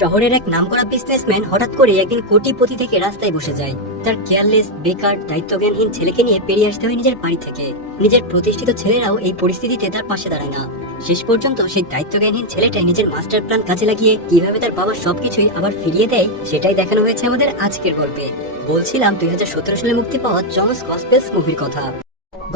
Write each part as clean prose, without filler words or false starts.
শহরের এক নামকরা বিজনেসম্যান হঠাৎ করে একদিন কোটিপতি থেকে রাস্তায় বসে যায়। তার কেয়ারলেস, বেকার, দায়িত্বজ্ঞানহীন ছেলেকে নিয়ে পেরিয়ে আসতে হয় নিজের বাড়ি থেকে। নিজের প্রতিষ্ঠিত ছেলেরাও এই পরিস্থিতিতে তার পাশে দাঁড়ায় না। শেষ পর্যন্ত সেই দায়িত্বজ্ঞানহীন ছেলেটাই নিজের মাস্টার প্ল্যান কাজে লাগিয়ে কিভাবে তার বাবার সবকিছুই আবার ফিরিয়ে দেয়, সেটাই দেখানো হয়েছে আমাদের আজকের গল্পে। বলছিলাম 2017 সালে মুক্তি পাওয়া জনস গসপেলস মুভির কথা।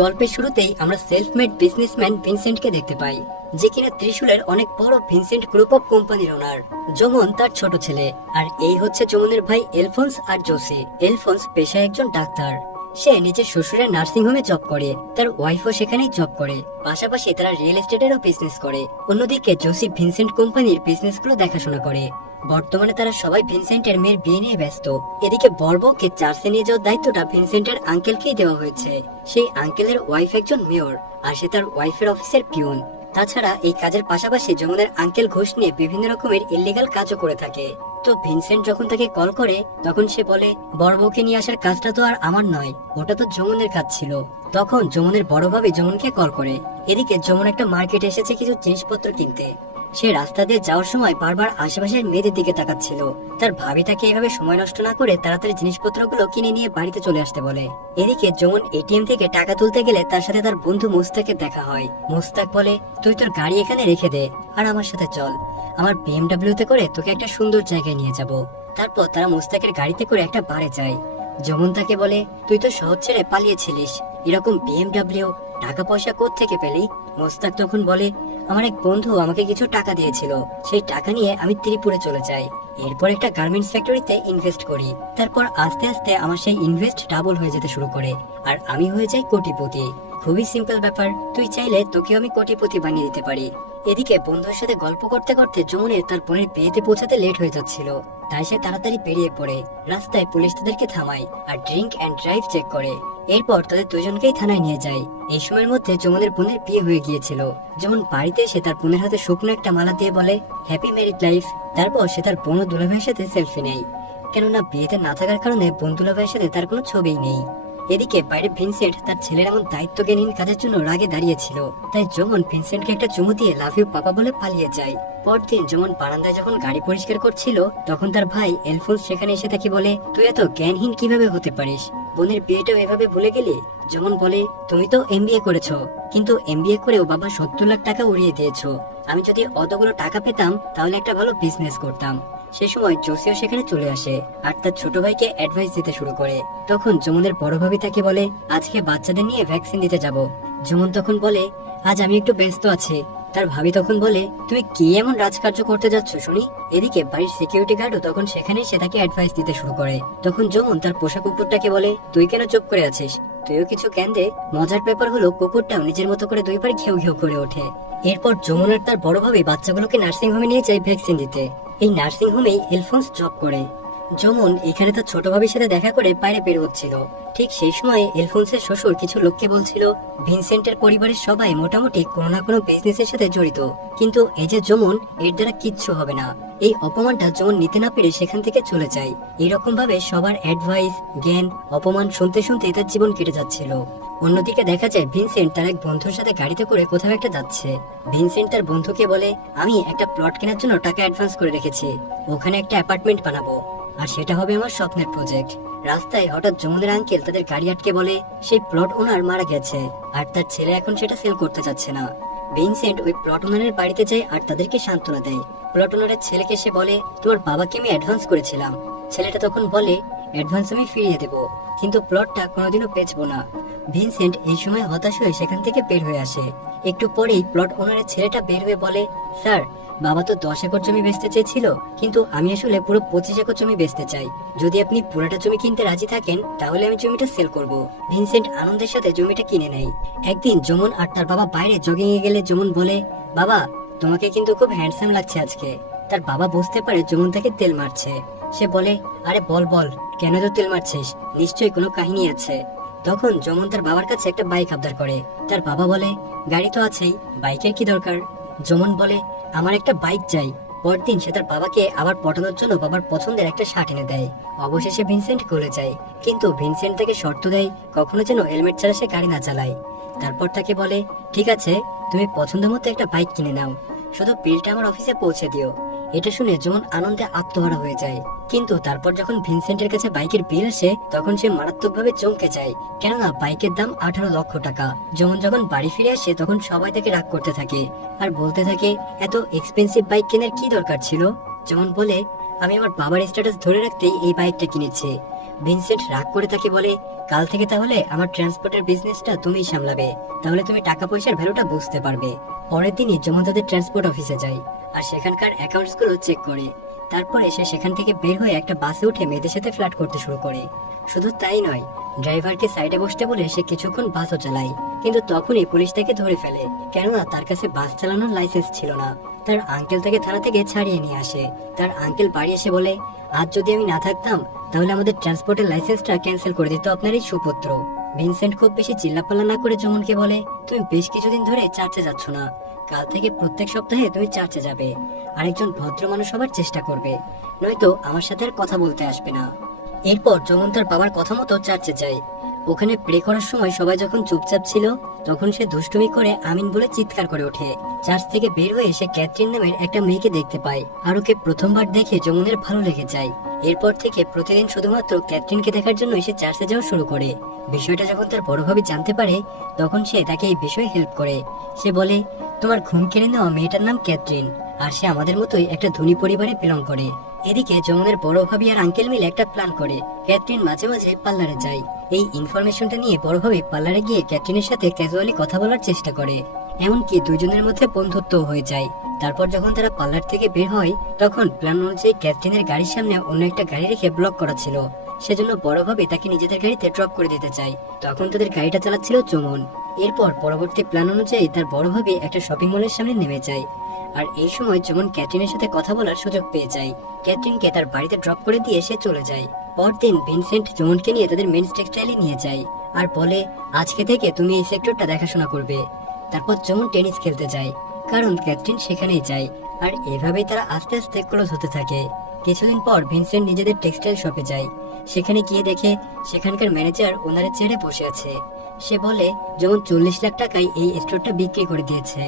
গল্পের শুরুতেই আমরা সেলফ মেড বিজনেসম্যান ভিনসেন্টকে দেখতে পাই, যে কিনা ত্রিশূলের অনেক বড় ভিনসেন্ট গ্রুপ অফ কোম্পানির ওনার। জমন তার ছোট ছেলে, আর এই হচ্ছে জমনের ভাই এলফোন্স আর জোসি। এলফোন্স পেশায় একজন ডাক্তার। সে নিজের শ্বশুরের নার্সিং হোমে জব করে, তার ওয়াইফও সেখানেই জব করে। পাশাপাশি তারা রিয়েল এস্টেটেরও বিজনেস করে। অন্যদিকে জোসি ভিনসেন্ট কোম্পানির বিজনেসগুলো দেখাশোনা করে। বর্তমানে তারা সবাই ভিনসেন্টের মেয়ের বিয়ে নিয়ে ব্যস্ত। এদিকে বড়বউকে চার্চে নিয়ে যাওয়ার দায়িত্বটা ভিনসেন্টের আঙ্কেলকেই দেওয়া হয়েছে। সেই আঙ্কেলের ওয়াইফ একজন মেয়র, আর সে তার ওয়াইফের অফিসের পিউন। তাছাড়া এই কাজের পাশাপাশি যমুনের আঙ্কেল ঘুষ নিয়ে বিভিন্ন রকমের ইল্লিগাল কাজও করে থাকে। তো ভিনসেন্ট যখন তাকে কল করে, তখন সে বলে, বড় বউকে নিয়ে আসার কাজটা তো আর আমার নয়, ওটা তো যমুনের কাজ ছিল। তখন যমুনের বড় ভাবি যমুনকে কল করে। এদিকে যমুন একটা মার্কেটে এসেছে কিছু জিনিসপত্র কিনতে। সে রাস্তা দিয়ে যাওয়ার সময় বারবার আশেপাশের মেয়েদের দিকে তাকাচ্ছিল। তার ভাবি তাকে এভাবে সময় নষ্ট না করে তাড়াতাড়ি জিনিসপত্রগুলো কিনে নিয়ে বাড়িতে চলে আসতে বলে। এদিকে যমুন এটিএম থেকে টাকা তুলতে গেলে তার সাথে তার বন্ধু মোস্তাকের দেখা হয়। মোস্তাক বলে, তুই তোর গাড়ি এখানে রেখে দে, আর আমার সাথে চল। আমার বিএমডব্লিউ তে করে তোকে একটা সুন্দর জায়গায় নিয়ে যাব। তারপর তারা মোস্তাকের গাড়িতে করে একটা বারে যায়। যমুন তাকে বলে, তুই তো শহর ছেড়ে পালিয়েছিলিস, এরকম বিএমডব্লিউ টাকা পয়সা কোত্থেকে পেলি? মোস্তাক তখন বলে, আমার এক বন্ধু আমাকে কিছু টাকা দিয়েছিল, সেই টাকা নিয়ে আমি ত্রিপুরে চলে যাই। এরপর একটা গার্মেন্টস ফ্যাক্টরিতে ইনভেস্ট করি। তারপর আস্তে আস্তে আমার সেই ইনভেস্ট ডাবল হয়ে যেতে শুরু করে, আর আমি হয়ে যাই কোটিপতি। খুবই সিম্পল ব্যাপার, তুই চাইলে তোকে আমি কোটিপতি বানিয়ে দিতে পারি। এদিকে বন্ধুর সাথে গল্প করতে করতে যমুনের তার বোনের বিয়েতে পৌঁছাতে লেট হয়ে যাচ্ছিল, তাই সে তাড়াতাড়ি বেরিয়ে পড়ে। রাস্তায় পুলিশ তাদেরকে থামায় আর ড্রিঙ্ক এন্ড ড্রাইভ চেক করে। এরপর তাদের দুজনকেই থানায় নিয়ে যায়। এই সময়ের মধ্যে যমুনের বোনের বিয়ে হয়ে গিয়েছিল। যমুন বাড়িতে এসে তার বোনের হাতে শুকনো একটা মালা দিয়ে বলে, হ্যাপি ম্যারিড লাইফ। তারপর সে তার বোন ও দুলাভাইয়ের সাথে সেলফি নেয়, কেননা বিয়েতে না থাকার কারণে বোন দুলাভাইয়ের সাথে তার কোনো ছবিই নেই। এদিকে বাইরে ভিনসেন্ট তার ছেলের এমন দায়িত্বজ্ঞানহীন কাজের জন্য রাগে দাঁড়িয়েছিল, তাই যমন ভিনসেন্টকে একটা চুমু দিয়ে লাভ ইউ পাপা বলে পালিয়ে যায়। পরদিন যমন বারান্দায় যখন গাড়ি পরিষ্কার করছিল, তখন তার ভাই এলফোন্স সেখানে এসে তাকে বলে, তুই এত জ্ঞানহীন কিভাবে হতে পারিস? বোনের বিয়েটাও এভাবে ভুলে গেলি? যমন বলে, তুমি তো এমবিএ করেছো, কিন্তু এমবিএ করেও বাবা 70 লাখ টাকা উড়িয়ে দিয়েছো। আমি যদি অতগুলো টাকা পেতাম তাহলে একটা ভালো বিজনেস করতাম। সে সময় জোসিও সেখানে চলে আসে আর তার ছোট ভাইকে অ্যাডভাইস দিতে শুরু করে। তখন যমুনের বড় ভাবি তাকে বলে, আজকে বাচ্চাদের নিয়ে ভ্যাকসিন দিতে যাব। যমুন তখন বলে, আজ আমি একটু ব্যস্ত আছি। তার ভাবি তখন বলে, তুমি কি এমন রাজকার্য করতে যাচ্ছ শুনি? এদিকে বাড়ির সিকিউরিটি গার্ডও তখন সেখানে সে তাকে অ্যাডভাইস দিতে শুরু করে। তখন যমুন তার পোষা কুকুরটাকে বলে, তুই কেন চুপ করে আছিস? তুইও কিছু জ্ঞান দে। মজার ব্যাপার হলো কুকুরটাও নিজের মতো করে দুইবার ঘেউ ঘেউ করে ওঠে। এরপর যমুন আর তার বড় ভাবি বাচ্চাগুলোকে নার্সিং হোমে নিয়ে যায় ভ্যাকসিন দিতে। এই নার্সিং হোমেই এলফোন্স জব করে। যমুন এখানে তার ছোট ভাবির সাথে দেখা করে বাইরে বের হচ্ছিল। ঠিক সেই সময় এলফোন্সের শ্বশুর কিছু লোককে বলছিল, ভিনসেন্টের পরিবারের সবাই মোটামুটি কোনো না কোনো বিজনেসের সাথে জড়িত, কিন্তু এই যে যমুন, এর দ্বারা কিচ্ছু হবে না। এই অপমানটা যমুন নিতে না পেরে সেখান থেকে চলে যায়। এইরকম ভাবে সবার অ্যাডভাইস, জ্ঞান, অপমান শুনতে শুনতে তার জীবন কেটে যাচ্ছিল। অন্যদিকে দেখা যায় ভিনসেন্ট তার এক বন্ধুর সাথে গাড়িতে করে কোথাও একটা যাচ্ছে। ভিনসেন্ট তার বন্ধুকে বলে, আমি একটা প্লট কেনার জন্য টাকা অ্যাডভান্স করে রেখেছি, ওখানে একটা অ্যাপার্টমেন্ট বানাবো, আর সেটা হবে আমার স্বপ্নের প্রজেক্ট। রাস্তায় হঠাৎ যমুনের আঙ্কেল তাদের গাড়ি আটকে বলে, সেই প্লট ওনার মারা গেছে আর তার ছেলে এখন সেটা সেল করতে চাচ্ছে না। ভিনসেন্ট ওই প্লট ওনারের বাড়িতে যায় আর তাদেরকে সান্ত্বনা দেয়। প্লট ওনারের ছেলেকে সে বলে, তোমার বাবাকে আমি অ্যাডভান্স করেছিলাম। ছেলেটা তখন বলে, অ্যাডভান্স আমি ফিরিয়ে দেবো, কিন্তু প্লটটা কোনোদিনও বেচবো না। ভিনসেন্ট এই সময় হতাশ হয়ে সেখান থেকে বের হয়ে আসে। একটু পরেই প্লট ওনারের ছেলেটা বের হয়ে বলে, স্যার, বাবা তো 10 একর জমি বেচতে চেয়েছিল, কিন্তু আমি আসলে পুরো 25 একর জমি বেচতে চাই। যদি আপনি পুরোটা জমি কিনতে রাজি থাকেন তাহলে আমি জমিটা সেল করব। ভিনসেন্ট আনন্দের সাথে জমিটা কিনে নেয়। একদিন যমুন আর তার বাবা বাইরে জগিং এ গেলে যমুন বলে, বাবা, তোমাকে কিন্তু খুব হ্যান্ডসাম লাগছে আজকে। তার বাবা বুঝতে পারে যমুন তাকে তেল মারছে। সে বলে, আরে বল বল, কেন তো তেল মারছিস? নিশ্চয়ই কোনো কাহিনী আছে। তখন যমুন তার বাবার কাছে একটা বাইক আবদার করে। তার বাবা বলে, গাড়ি তো আছেই, বাইকের কি দরকার? যমুন বলে, আমার একটা বাইক চাই। পরদিন সে তার বাবাকে আবার পটানোর জন্য বাবার পছন্দের একটা শার্ট এনে দেয়। অবশেষে ভিনসেন্ট গলে যায়, কিন্তু ভিনসেন্ট তাকে শর্ত দেয় কখনো যেন হেলমেট ছাড়া সে গাড়ি না চালায়। তারপর তাকে বলে, ঠিক আছে, তুমি পছন্দ মতো একটা বাইক কিনে নাও, শুধু বিলটা আমার অফিসে পৌঁছে দিও। এটা শুনে যেমন আনন্দে আত্মহারা হয়ে যায়। কিন্তু তারপর যখন ভিনসেন্টের কাছে বাইকের বিল আসে তখন সে মারাত্মকভাবে চমকে যায়, কেননা বাইকের দাম 18 লক্ষ টাকা। যেমন যখন বাড়ি ফিরে আসে তখন সবাই তাকে রাগ করতে থাকে আর বলতে থাকে এত এক্সপেন্সিভ বাইক কেনার কি দরকার ছিল। যেমন বলে, আমি আমার বাবার স্ট্যাটাস ধরে রাখতেই এই বাইকটা কিনেছি। ভিনসেন্ট রাগ করে তাকে বলে, কাল থেকে তাহলে আমার ট্রান্সপোর্টের বিজনেসটা তুমিই সামলাবে, তাহলে তুমি টাকা পয়সার ভ্যালুটা বুঝতে পারবে। পরের দিনই যেমন তাদের ট্রান্সপোর্ট অফিসে যায় আর সেখানকার অ্যাকাউন্টস গুলো চেক করে। তারপরে সে সেখান থেকে বের হয়ে একটা বাসে উঠে মেয়েদের সাথে ফ্ল্যাট করতে শুরু করে। শুধু তাই নয়, ড্রাইভারকে সাইডে বসতে বলে সে কিছুক্ষণ বাসও চালায়, কিন্তু তখনই পুলিশ তাকে ধরে ফেলে, কেননা তার কাছে বাস চালানোর লাইসেন্স ছিল না। তার আঙ্কেল তাকে থানা থেকে ছাড়িয়ে নিয়ে আসে। তার আঙ্কেল বাড়ি এসে বলে, আজ যদি আমি না থাকতাম তাহলে আমাদের ট্রান্সপোর্টের লাইসেন্সটা ক্যান্সেল করে দিত আপনার এই সুপুত্র। ভিনসেন্ট খুব বেশি চিল্লাপাল্লা না করে জমনকে বলে, তুমি বেশ কিছুদিন ধরে চার্চে যাচ্ছ না, কাল থেকে প্রত্যেক সপ্তাহে তুমি চার্চে যাবে আর একজন ভদ্র মানুষ হবার চেষ্টা করবে, নয়তো আমার সাথে আর কথা বলতে আসবে না। এরপর যমন তার বাবার কথা মতো চার্চে যায়। ওখানে প্রে করার সময় সবাই যখন চুপচাপ ছিল তখন সে দুষ্টুমি করে আমিন বলে চিৎকার করে ওঠে। চার্চ থেকে বের হয়ে সে ক্যাথরিন নামের একটা মেয়েকে দেখতে পায় আর ওকে প্রথমবার দেখে যমনের ভালো লেগে যায়। এরপর থেকে প্রতিদিন শুধুমাত্র ক্যাথরিনকে দেখার জন্য সে চার্চে যাওয়া শুরু করে। বিষয়টা যখন তার বড় ভাবি জানতে পারে তখন সে তাকে এই বিষয়ে হেল্প করে। সে বলে, তোমার ঘুম কেড়ে নেওয়া মেয়েটার নাম ক্যাথরিন আর সে আমাদের মতোই একটা ধনী পরিবারে বিলং করে। এদিকে যমনের বড় ভাবি আর আঙ্কেল মিলে একটা প্ল্যান করে ক্যাথরিন মাঝে মাঝে পার্লারে যায়। এই ইনফরমেশনটা নিয়ে বড় ভাবি পার্লারে গিয়ে ক্যাথরিনের সাথে ক্যাজুয়ালি কথা বলার চেষ্টা করে, এমনকি দুজনের মধ্যে বন্ধুত্ব হয়ে যায়। তারপর যখন তারা পার্লার থেকে বের হয় তখন প্ল্যান অনুযায়ী ক্যাথরিনের গাড়ির সামনে অন্য একটা গাড়ি রেখে ব্লক করা ছিল, সেজন্য বড় ভাবি তাকে নিজেদের গাড়িতে ড্রপ করে দিতে চায়। তখন তাদের গাড়িটা চালাচ্ছিল চমন। এরপর পরবর্তী প্ল্যান অনুযায়ী তার বড় ভাবি একটা শপিং মলের সামনে নেমে যায় আর এই সময় যেমন ক্যাথরিনের সাথে কথা বলার সুযোগ পেয়ে যায়। ক্যাথরিনকে তার বাড়িতে ড্রপ করে দিয়ে সে চলে যায়। পরদিন ভিনসেন্ট যেমনকে নিয়ে তাদের মেন্স টেক্সটাইলে নিয়ে যায় আর বলে, আজকে থেকে তুমি এই সেক্টরটা দেখাশোনা করবে। তারপর যেমন টেনিস খেলতে যায়, কারণ ক্যাথরিন সেখানেই যায় আর এভাবেই তারা আস্তে আস্তে ক্লোজ হতে থাকে। কিছুদিন পর ভিনসেন্ট নিজেদের টেক্সটাইল শপে যায়। সেখানে গিয়ে দেখে সেখানকার ম্যানেজার ওনারের চেয়ারে বসে আছে। সে বলে যেমন 40 লাখ টাকায় এই স্টোরটা বিক্রি করে দিয়েছে।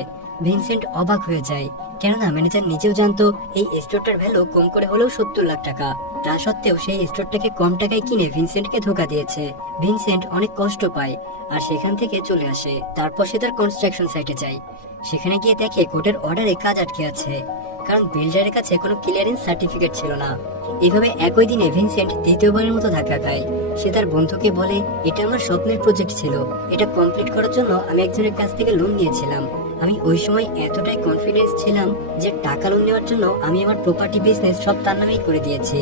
ভিনসেন্ট অবাক হয়ে যায়, কেননা ম্যানেজার নিজেও জানতো এই স্টোরটার ভ্যালু কম করে হলেও 70 লাখ টাকা। তা সত্ত্বেও সেই স্টোরটাকে কম টাকায় কিনে ভিনসেন্টকে ধোকা দিয়েছে। ভিনসেন্ট অনেক কষ্ট পায় আর সেখান থেকে চলে আসে। তারপর সে তার কনস্ট্রাকশন সাইটে যায়। সেখানে গিয়ে দেখে কোর্টের অর্ডারে কাজ আটকে আছে, কারণ বিল্ডারের কাছে কোনো ক্লিয়ারেন্স সার্টিফিকেট ছিল না। এভাবে একই দিনে ভিনসেন্ট দ্বিতীয়বারের মতো ধাক্কা খায়। সে তার বন্ধুকে বলে, এটা আমার স্বপ্নের প্রজেক্ট ছিল, এটা কমপ্লিট করার জন্য আমি একজনের কাছ থেকে লোন নিয়েছিলাম। আমি ওই সময় এতটাই কনফিডেন্স ছিলাম যে টাকা লোন নেওয়ার জন্য আমি আমার প্রপার্টি বিজনেস সব তার নামেই করে দিয়েছি।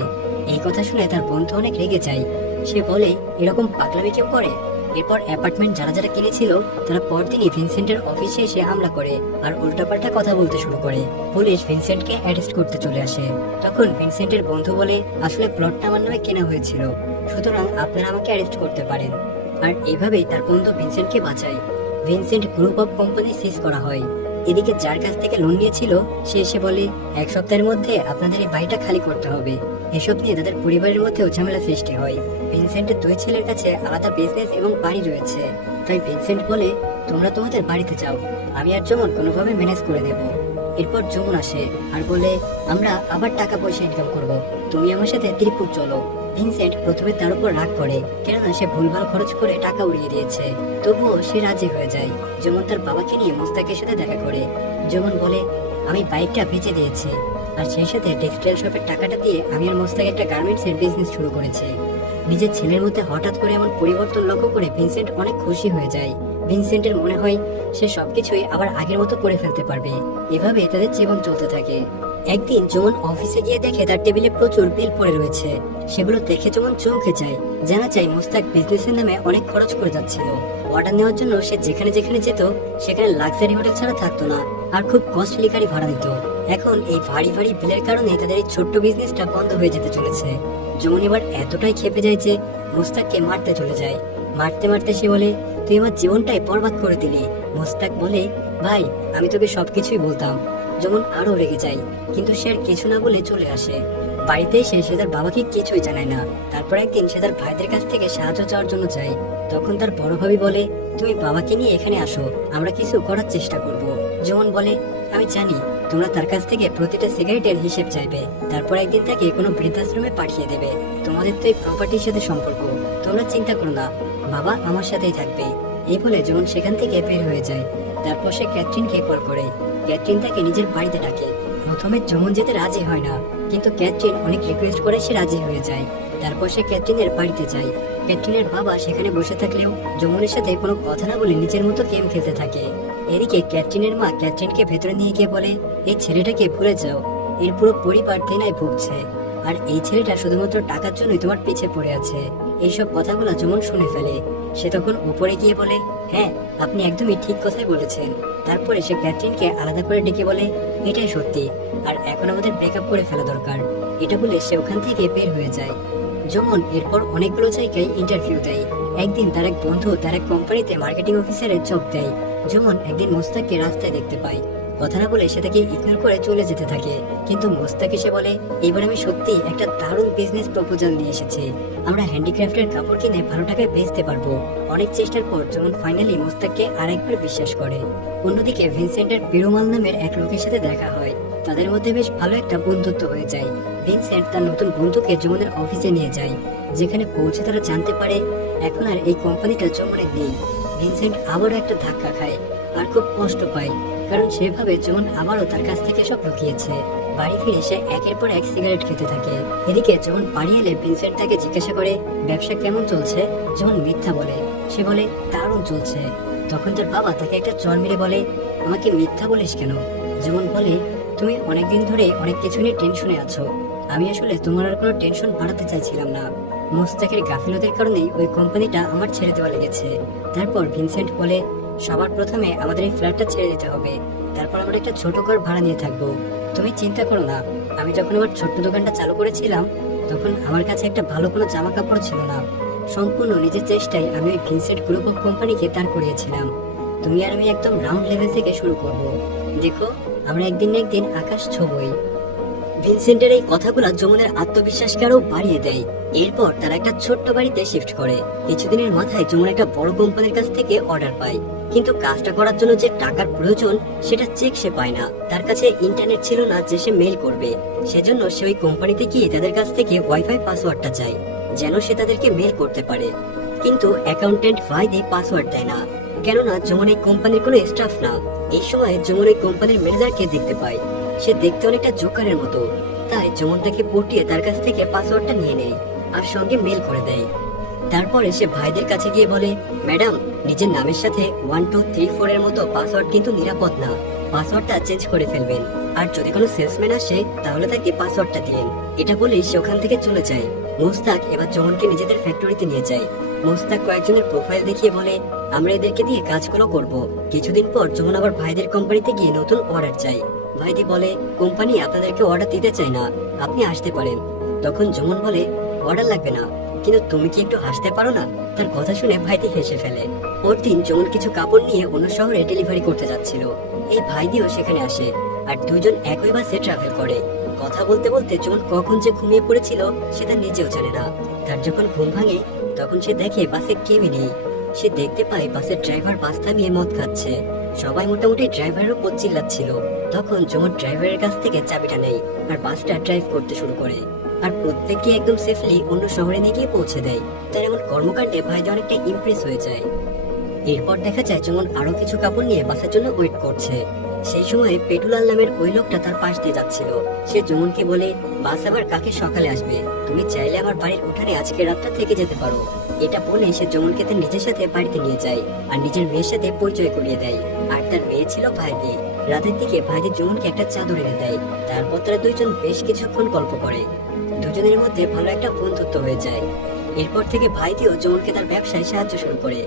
এই কথা শুনে তার বন্ধু অনেক রেগে যায়। সে বলে, এরকম পাগলামি কেউ করে? এরপর অ্যাপার্টমেন্ট যারা যারা কিনেছিল তারা পরদিনই ভিনসেন্টের অফিসে এসে হামলা করে আর উল্টাপাল্টা কথা বলতে শুরু করে। পুলিশ ভিনসেন্টকে অ্যারেস্ট করতে চলে আসে। তখন ভিনসেন্টের বন্ধু বলে, আসলে প্লটটা আমার নামে কেনা হয়েছিল, সুতরাং আপনারা আমাকে অ্যারেস্ট করতে পারেন। আর এভাবেই তার বন্ধু ভিনসেন্টকে বাঁচায়। ভিনসেন্ট গ্রুপ অফ কোম্পানি সিজ করা হয়। এদিকে যার কাছ থেকে লোন নিয়েছিল সে এসে বলে, 1 সপ্তাহের মধ্যে আপনাদের এই বাড়িটা খালি করতে হবে। এসব নিয়ে তাদের পরিবারের মধ্যেও ঝামেলা সৃষ্টি হয়। ভিনসেন্টের 2 ছেলের কাছে আলাদা বিজনেস এবং বাড়ি রয়েছে, তাই ভিনসেন্ট বলে, তোমরা তোমাদের বাড়িতে যাও, আমি আর যমন কোনোভাবে ম্যানেজ করে দেব। এরপর যমন আসে আর বলে, আমরা আবার টাকা পয়সা ইনকাম করব, তুমি আমার সাথে ত্রিপুর চলো। ভিনসেন্ট প্রথমে তার উপর রাগ করে, কেননা সে ভুলভাল খরচ করে টাকা উড়িয়ে দিয়েছে। তবুও সে রাজি হয়ে যায়। যেমন তার বাবাকে নিয়ে মোস্তাকের সাথে দেখা করে। যেমন বলে, আমি বাইকটা বেচে দিয়েছি আর সেই সাথে টেক্সটাইল শপের টাকাটা দিয়ে আমি আর মোস্তাক একটা গার্মেন্টসের বিজনেস শুরু করেছি। নিজের ছেলের মধ্যে হঠাৎ করে এমন পরিবর্তন লক্ষ্য করে ভিনসেন্ট অনেক খুশি হয়ে যায়। ভিনসেন্টের মনে হয় সে সবকিছুই আবার আগের মতো করে ফেলতে পারবে। এভাবে তাদের জীবন চলতে থাকে। একদিন যেমন অফিসে গিয়ে দেখে তার টেবিলে প্রচুর বিল পড়ে রয়েছে। সেগুলো দেখে যেমন চমকে যায়। জানা যায় মোস্তাক বিজনেসের নামে অনেক খরচ করে যাচ্ছিল। অর্ডার নেওয়ার জন্য সে যেখানে যেখানে যেত সেখানে লাক্সারি হোটেল ছাড়া থাকতো না আর খুব কস্টলি গাড়ি ভাড়া নিত। এখন এই ভারী ভারী বিলের কারণে তাদের এই ছোট্ট বিজনেসটা বন্ধ হয়ে যেতে চলেছে। যেমন এবার এতটাই খেপে যায় যে মোস্তাককে মারতে চলে যায়। মারতে মারতে সে বলে, তুই আমার জীবনটাই বরবাদ করে দিলি। মোস্তাক বলে, ভাই আমি তোকে সবকিছুই বলতাম। যেমন আরো রেগে যায়, কিন্তু সে আর কিছু না বলে চলে আসে। বাড়িতে এসে সে তার বাবাকে কিছুই জানায় না। তারপর একদিন সে তার ভাইদের কাছ থেকে সাহায্য চাওয়ার জন্য যায়। তখন তার বড় ভাবি বলে, তুমি বাবাকে নিয়ে এখানে আসো, আমরা কিছু করার চেষ্টা করব। যেমন বলে, আমি জানি তোমরা তার কাছ থেকে প্রতিটা সিগারেটের হিসেব চাইবে, তারপর একদিন তাকে কোনো বৃদ্ধাশ্রমে পাঠিয়ে দেবে। তোমাদের তো এই প্রপার্টির সাথে সম্পর্ক, তোমরা চিন্তা করো না, বাবা আমার সাথেই থাকবে। এই বলে জমন সেখান থেকে বের হয়ে যায়। তারপর সে ক্যাথরিনকে কল করে। ক্যাথরিন তাকে নিজের বাড়িতে ডাকে। প্রথমে জমন যেতে রাজি হয় না, কিন্তু ক্যাথরিন অনেক রিকোয়েস্ট করে সে রাজি হয়ে যায়। তারপর সে ক্যাথরিনের বাড়িতে যায়। ক্যাথরিনের বাবা সেখানে বসে থাকলেও জমনের সাথে কোনো কথা না বলে নিজের মতো গেম খেলতে থাকে। এদিকে ক্যাথরিনের মা ক্যাথরিনকে ভেতরে নিয়ে গিয়ে বলে, এই ছেলেটাকে ভুলে যাও, এর পুরো পরিবার তেনায় ভুগছে, আর এই ছেলেটা শুধুমাত্র টাকার জন্যই তোমার পিছে পড়ে আছে। এইসব কথাগুলো জমন শুনে ফেলে। সে তখন উপরে গিয়ে বলে, হ্যাঁ আপনি একদমই ঠিক কথাই বলেছেন। তারপরে সে ক্যাথরিনকে আলাদা করে ডেকে বলে, এটাই সত্যি, আর এখন আমাদের ব্রেকআপ করে ফেলা দরকার। এটা বলে সে ওখান থেকে বের হয়ে যায়। জমন এরপর অনেকগুলো জায়গায় ইন্টারভিউ দেয়। একদিন তার এক বন্ধু তার এক কোম্পানিতে মার্কেটিং অফিসারের জব দেয়। জমন একদিন মোস্তাককে রাস্তায় দেখতে পায়। কথা না বলে সে তাকে ইগনোর করে চলে যেতে থাকে। কিন্তু মোস্তাক এসে বলে, এবার আমি সত্যি একটা দারুণ বিজনেস প্রপোজাল নিয়ে এসেছি। আমরা হ্যান্ডিক্রাফটের কাপড় কিনে ভালো টাকায় বেচতে পারবো। অনেক চেষ্টার পর জমন ফাইনালি মোস্তাককে আরেকবার বিশ্বাস করে। অন্যদিকে ভিনসেন্টের পেরুমাল নামের এক লোকের সাথে দেখা হয়। তাদের মধ্যে বেশ ভালো একটা বন্ধুত্ব হয়ে যায়। ভিনসেন্ট তার নতুন বন্ধুকে জমনের অফিসে নিয়ে যায়। যেখানে পৌঁছে তারা জানতে পারে এখন আর এই কোম্পানিটা জমনের নেই। ভিনসেন্ট আবারও একটা ধাক্কা খায় আর খুব কষ্ট পায়, কারণ সেভাবে জমন আবারও তার কাছ থেকে সব লুকিয়েছে। বাড়ি ফিরে সে একের পর এক সিগারেট খেতে থাকে। এদিকে যখন বাড়ি এলে ভিনসেন্ট তাকে জিজ্ঞাসা করে, ব্যবসা কেমন চলছে? যখন মিথ্যা বলে। সে বলে, দারুণ চলছে। তখন তার বাবা তাকে একটা চড় মেরে বলে, আমাকে মিথ্যা বলিস কেন? যেমন বলে, তুমি অনেকদিন ধরে অনেক কিছু নিয়ে টেনশনে আছো। আমি আসলে তোমার আর কোনো টেনশন বাড়াতে চাইছিলাম না। মোস্তাকের গাফিলতির কারণেই ওই কোম্পানিটা আমার ছেড়ে দেওয়া লেগেছে। তারপর ভিনসেন্ট বলে, সবার প্রথমে আমাদের এই ফ্ল্যাটটা ছেড়ে দিতে হবে, তারপর আমরা একটা ছোট ঘর ভাড়া নিয়ে থাকবো। তুমি চিন্তা করো না, আমি যখন আমার ছোট্ট দোকানটা চালু করেছিলাম তখন আমার কাছে একটা ভালো কোনো জামা কাপড় ছিল না। সম্পূর্ণ নিজের চেষ্টায় আমি ওই ভিনসেন্ট গ্রুপ অফ কোম্পানিকে দাঁড় করিয়েছিলাম। তুমি আর আমি একদম গ্রাউন্ড লেভেল থেকে শুরু করব। দেখো, আমরা একদিন না একদিন আকাশ ছোবই। ভিনসেন্টের এই কথাগুলো যমুনের আত্মবিশ্বাসকে আরো বাড়িয়ে দেয়। এরপর তারা একটা ছোট্ট বাড়িতে শিফট করে। কিছুদিনের মাথায় যমুন একটা বড় কোম্পানির কাছ থেকে অর্ডার পায়, কিন্তু কাজটা করার জন্য যে টাকার প্রয়োজন সেটা চেক সে পায় না। তার কাছে ইন্টারনেট ছিল না যে সে মেইল করবে। সেজন্য সে ওই কোম্পানিতে গিয়ে তাদের কাছ থেকে ওয়াইফাই পাসওয়ার্ডটা চায়, যেন সে তাদেরকে মেইল করতে পারে। কিন্তু অ্যাকাউন্টেন্ট ভাইদে পাসওয়ার্ড দেয় না, কেননা যমুন এই কোম্পানির কোনো স্টাফ না। এই সময় যমুন এই কোম্পানির ম্যানেজারকে দেখতে পায়। সে দেখতে অনেকটা জোকারের মতো, তাই যমুন তাকে পটিয়ে তার কাছ থেকে পাসওয়ার্ডটা নিয়ে নেয় আর সঙ্গে মেল করে দেয়। তারপরে সে ভাইদের কাছে গিয়ে বলে, ম্যাডাম, নিজের নামের সাথে 1 2 3 4 এর মতো পাসওয়ার্ড কিন্তু নিরাপদ না। পাসওয়ার্ডটা চেঞ্জ করে ফেলবেন, আর যদি কোনো সেলসম্যান আসে তাহলে তাকে পাসওয়ার্ডটা দিন। এটা বলেই সে ওখান থেকে চলে যায়। মোস্তাক এবার যমনকে নিজেদের ফ্যাক্টরিতে নিয়ে যায়। মোস্তাক কয়েকজনের প্রোফাইল দেখিয়ে বলে, আমরা এদেরকে দিয়ে কাজগুলো করব। কিছুদিন পর যমন আবার ভাইদের কোম্পানিতে গিয়ে নতুন অর্ডার চাই। ভাইদি বলে, কোম্পানি আপনাদেরকে অর্ডার দিতে চায় না, আপনি আসতে পারেন। তখন যমন বলে, অর্ডার লাগবে না, কিন্তু তুমি কি একটু হাসতে পারো না? তার কথা শুনে ভাইদি হেসে ফেলে। পরদিন যমন কিছু কাপড় নিয়ে অন্য শহরে ডেলিভারি করতে যাচ্ছিল। এই ভাইদিও সেখানে আসে, আর দুজন একই বাসে ট্রাভেল করে। কথা বলতে বলতে যমন কখন যে ঘুমিয়ে পড়েছিল সেটা নিজেও জানে না। তার যখন ঘুম ভাঙে তখন সে দেখে বাসে কেউই নেই। সে দেখতে পায় বাসের ড্রাইভার বাস থামিয়ে মদ খাচ্ছে। সবাই মোটামুটি ড্রাইভারের উপর চিল্লাচ্ছিল। তখন যমন ড্রাইভারের কাছ থেকে চাবিটা নেয় আর বাসটা ড্রাইভ করতে শুরু করে, আর প্রত্যেককে একদম সেফলি অন্য শহরে নিয়ে গিয়ে পৌঁছে দেয়। তার এমন কর্মকাণ্ডে ভাইদা অনেকটা ইমপ্রেস হয়ে যায়। এরপর দেখা যায় যমন আরো কিছু কাপড় নিয়ে বাসের জন্য ওয়েট করছে। সেই সময় পেটুলাল নামের ওই লোকটা তার পাশ দিয়ে যাচ্ছিল। সে যমনকে বলে, বাস আবার কালকে সকালে আসবে, তুমি চাইলে আমার বাড়ির উঠানে আজকে রাতটা থেকে যেতে পারো। এটা বলে সে যমনকে তার নিজের সাথে বাড়িতে নিয়ে যায় আর নিজের মেয়ের সাথে পরিচয় করিয়ে দেয়। আর তার মেয়ে ছিল ভাইদি। রাতের দিকে ভাইদি যমনকে একটা চাদর এনে দেয়। তারপর তারা দুইজন বেশ কিছুক্ষণ গল্প করে। দুজনের মধ্যে ভালো একটা বন্ধুত্ব হয়ে যায়। এরপর থেকে ভাইদিও যমনকে তার ব্যবসায় সাহায্য শুরু করে।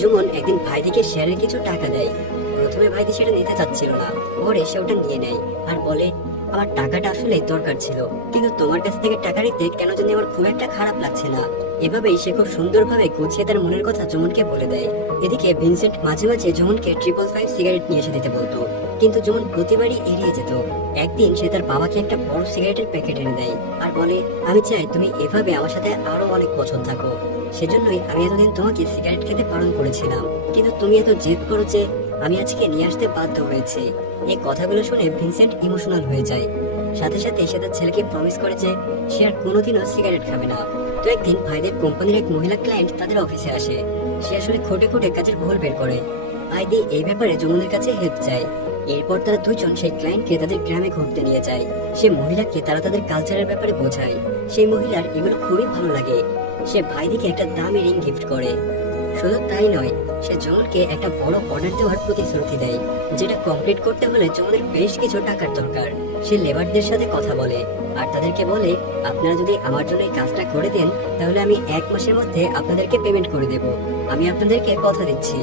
যমন একদিন ভাইদিকে শেয়ারের কিছু টাকা দেয়। প্রথমে ভাইদি সেটা নিতে চাচ্ছিল না, পরে সে ওটা নিয়ে নেয় আর বলে, আমার টাকাটা আসলে দরকার ছিল, কিন্তু তোমার কাছ থেকে টাকা নিতে কেন জানি আমার খুব একটা খারাপ লাগছে না। এভাবেই সে খুব সুন্দরভাবে গুছিয়ে তার মনের কথা যমনকে বলে দেয়। এদিকে ভিনসেন্ট মাঝে মাঝে যমনকে 555 সিগারেট নিয়ে এসে দিতে বলতো, কিন্তু যমন প্রতিবারই এড়িয়ে যেত। একদিন সে তার বাবাকে একটা বড় সিগারেটের প্যাকেট এনে দেয় আর বলে, আমি চাই তুমি এভাবে আমার সাথে আরো অনেক বছর থাকো। সেজন্যই আমি এতদিন তোমাকে সিগারেট খেতে বারণ করেছিলাম, কিন্তু তুমি এত জেদ করো যে আমি আজকে নিয়ে আসতে বাধ্য হয়েছি। এই কথাগুলো শুনে ভিনসেন্ট ইমোশনাল হয়ে যায়। সাথে সাথে সে তার ছেলেকে প্রমিস করে যে সে আর কোনোদিনও সিগারেট খাবে না। তো একদিন ভাইদের কোম্পানির এক মহিলা ক্লায়েন্ট তাদের অফিসে আসে। সে আসলে খুঁটে খুঁটে কাজের ভুল বের করে। আইদি এই ব্যাপারে যমুনের কাছে হেল্প চায়। এরপর তারা দুজন সেই ক্লায়েন্টকে তাদের গ্রামে ঘুরতে নিয়ে যায়। সে মহিলাকে তারা তাদের কালচারের ব্যাপারে বোঝায়। সেই মহিলার এগুলো খুবই ভালো লাগে। সে ভাইদিকে একটা দামি রিং গিফট করে। শুধু তাই নয়, সে জমনকে একটা বড় অর্ডার দেওয়ার প্রতিশ্রুতি দেয়, যেটা কমপ্লিট করতে হলে জমনের বেশ কিছু টাকার দরকার। সে লেবারদের সাথে কথা বলে আর তাদেরকে বলে, আপনারা যদি আমার জন্য এই কাজটা করে দেন তাহলে আমি 1 মাসের মধ্যে আপনাদেরকে পেমেন্ট করে দেব। আমি আপনাদেরকে কথা দিচ্ছি।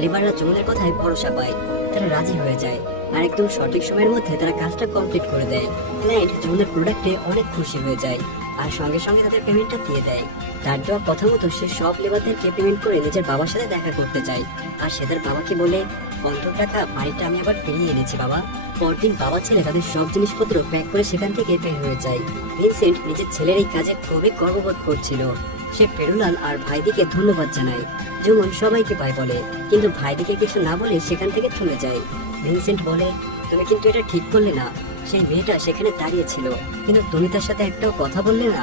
লেবাররা জমনের কথায় ভরসা পায়। তারা রাজি হয়ে যায় আর একদম সঠিক সময়ের মধ্যে তারা কাজটা কমপ্লিট করে দেয়। ক্লায়েন্ট জমনের প্রোডাক্টে অনেক খুশি হয়ে যায় আর সঙ্গে সঙ্গে তাদের পেমেন্টটা দিয়ে দেয়। তার দেওয়া কথা মতো সে সব লেবারদেরকে পেমেন্ট করে নিজের বাবার সাথে দেখা করতে যায়। আর সে তার বাবাকে বলে, বন্ধক টাকা বাড়িটা আমি আবার ফিরিয়ে এনেছি বাবা। পরদিন বাবা ছেলে তাদের সব জিনিসপত্র প্যাক করে সেখান থেকে বের হয়ে যায়। ভিনসেন্ট নিজের ছেলের এই কাজে খুবই গর্ববোধ করছিল। সে পেরুলাল আর ভাইদিকে ধন্যবাদ জানায়। জুমন সবাইকে বাই বলে, কিন্তু ভাইদিকে কিছু না বলে সেখান থেকে চলে যায়। ভিনসেন্ট বলে, তুমি কিন্তু এটা ঠিক করলে না। সেই মেয়েটা সেখানে দাঁড়িয়ে ছিল, কিন্তু তুমি তার সাথে একটাও কথা বললে না।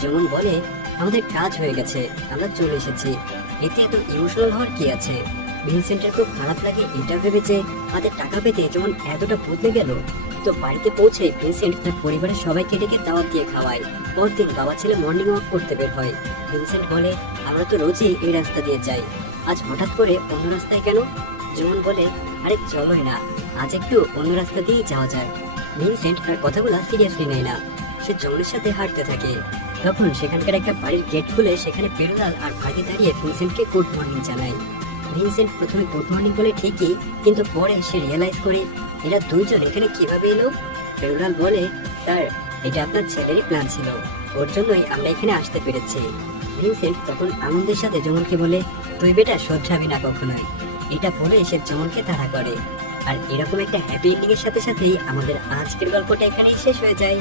যেমন বলে, আমাদের কাজ হয়ে গেছে, আমরা চলে এসেছি, এতে এত ইমোশনাল হওয়ার কি আছে। ভিনসেন্টের খুব খারাপ লাগে এটা ভেবে যে হাতে টাকা পেতে যেমন এতটা বদলে গেল। তো বাড়িতে পৌঁছে ভিনসেন্ট তার পরিবারের সবাইকে ডেকে দাওয়াত দিয়ে খাওয়ায়। পরদিন বাবা ছেলে মর্নিং ওয়াক করতে বের হয়। ভিনসেন্ট বলে, আমরা তো রোজই এই রাস্তা দিয়ে যাই, আজ হঠাৎ করে অন্য রাস্তায় কেন? যেমন বলে, আরে চলোই না, আজ একটু অন্য রাস্তা দিয়েই যাওয়া যায়। ভিনসেন্ট তার কথাগুলো সিরিয়াসলি নেয় না। সে জমনের সাথে হাঁটতে থাকে। তখন সেখানকার একটা বাড়ির গেট খুলে সেখানে পেরুলাল আর ভাইদি দাঁড়িয়ে ভিনসেন্টকে গুড মর্নিং জানায়। ভিনসেন্ট প্রথমে গুড মর্নিং বলে ঠিকই, কিন্তু পরে সে রিয়েলাইজ করে এরা দুইজন এখানে কিভাবে এলো। পেরুলাল বলে, স্যার, এটা আপনার ছেলেরই প্ল্যান ছিল, ওর জন্যই আমরা এখানে আসতে পেরেছি। ভিনসেন্ট তখন আনন্দের সাথে জমনকে বলে, তুই বেটা শোধরাবি না কখনোই। এটা বলে সে জমনকে তাড়া করে। আর এরকম একটা হ্যাপি এন্ডিং এর সাথে সাথেই আমাদের আজকের গল্পটা এখানেই শেষ হয়ে যায়।